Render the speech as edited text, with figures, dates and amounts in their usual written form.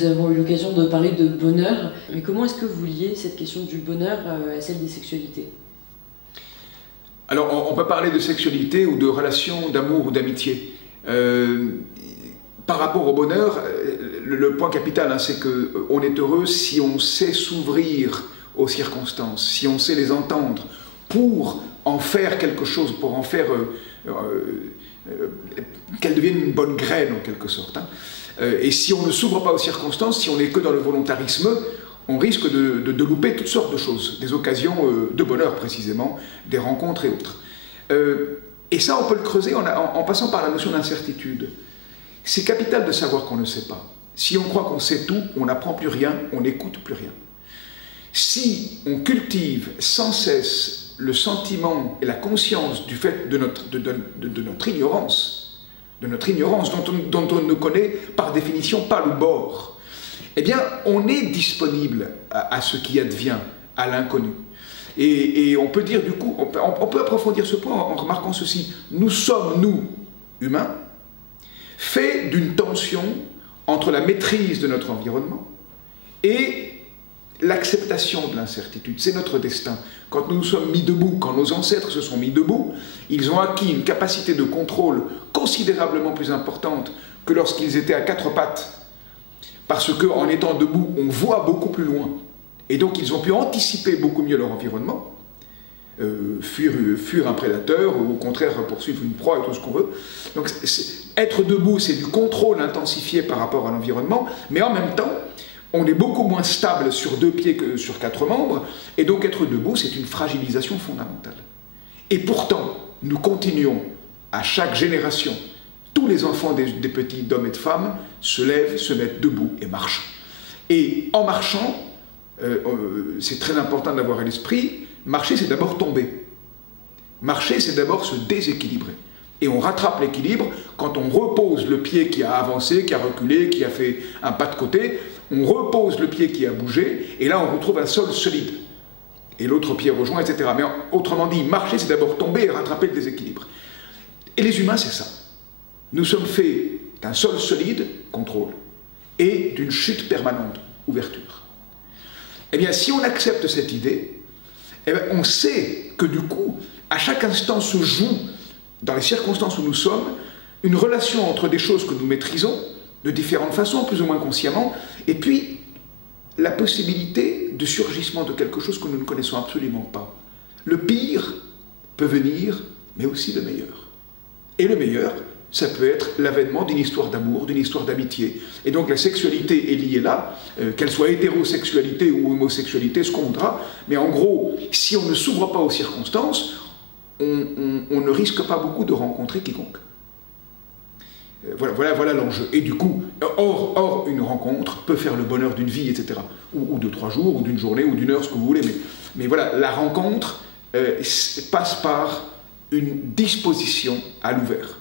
nous avons eu l'occasion de parler de bonheur, mais comment est-ce que vous liez cette question du bonheur à celle des sexualités? Alors, on peut parler de sexualité ou de relations d'amour ou d'amitié. Par rapport au bonheur, le point capital, c'est qu'on est heureux si on sait s'ouvrir aux circonstances, si on sait les entendre, pour en faire quelque chose, pour en faire qu'elle devienne une bonne graine en quelque sorte. Et si on ne s'ouvre pas aux circonstances, si on n'est que dans le volontarisme, on risque de louper toutes sortes de choses, des occasions de bonheur précisément, des rencontres et autres. Et ça, on peut le creuser en passant par la notion d'incertitude. C'est capital de savoir qu'on ne sait pas. Si on croit qu'on sait tout, on n'apprend plus rien, on n'écoute plus rien. Si on cultive sans cesse le sentiment et la conscience du fait de notre ignorance, dont on ne connaît par définition pas le bord, eh bien, on est disponible à ce qui advient, à l'inconnu. Et on peut dire du coup, on peut approfondir ce point en remarquant ceci. Nous sommes, nous, humains, faits d'une tension entre la maîtrise de notre environnement et l'acceptation de l'incertitude. C'est notre destin. Quand nous nous sommes mis debout, quand nos ancêtres se sont mis debout, ils ont acquis une capacité de contrôle considérablement plus importante que lorsqu'ils étaient à quatre pattes, parce qu'en étant debout, on voit beaucoup plus loin. Et donc ils ont pu anticiper beaucoup mieux leur environnement, fuir un prédateur, ou au contraire poursuivre une proie et tout ce qu'on veut. Donc être debout, c'est du contrôle intensifié par rapport à l'environnement, mais en même temps, on est beaucoup moins stable sur deux pieds que sur quatre membres, et donc être debout, c'est une fragilisation fondamentale. Et pourtant, nous continuons, à chaque génération, tous les enfants des petits d'hommes et de femmes se lèvent, se mettent debout et marchent. Et en marchant, c'est très important d'avoir à l'esprit, marcher c'est d'abord tomber. Marcher c'est d'abord se déséquilibrer. Et on rattrape l'équilibre quand on repose le pied qui a avancé, qui a reculé, qui a fait un pas de côté, on repose le pied qui a bougé, et là on retrouve un sol solide. Et l'autre pied rejoint, etc. Mais autrement dit, marcher c'est d'abord tomber et rattraper le déséquilibre. Et les humains c'est ça. Nous sommes faits d'un sol solide, contrôle, et d'une chute permanente, ouverture. Eh bien, si on accepte cette idée, eh bien, on sait que du coup, à chaque instant se joue, dans les circonstances où nous sommes, une relation entre des choses que nous maîtrisons, de différentes façons, plus ou moins consciemment, et puis la possibilité de surgissement de quelque chose que nous ne connaissons absolument pas. Le pire peut venir, mais aussi le meilleur. Et le meilleur, ça peut être l'avènement d'une histoire d'amour, d'une histoire d'amitié. Et donc la sexualité est liée là, qu'elle soit hétérosexualité ou homosexualité, ce qu'on voudra, mais en gros, si on ne s'ouvre pas aux circonstances, on ne risque pas beaucoup de rencontrer quiconque. Voilà l'enjeu. Et du coup, or, une rencontre peut faire le bonheur d'une vie, etc. Ou de 3 jours, ou d'une journée, ou d'une heure, ce que vous voulez. Mais voilà, la rencontre passe par une disposition à l'ouvert.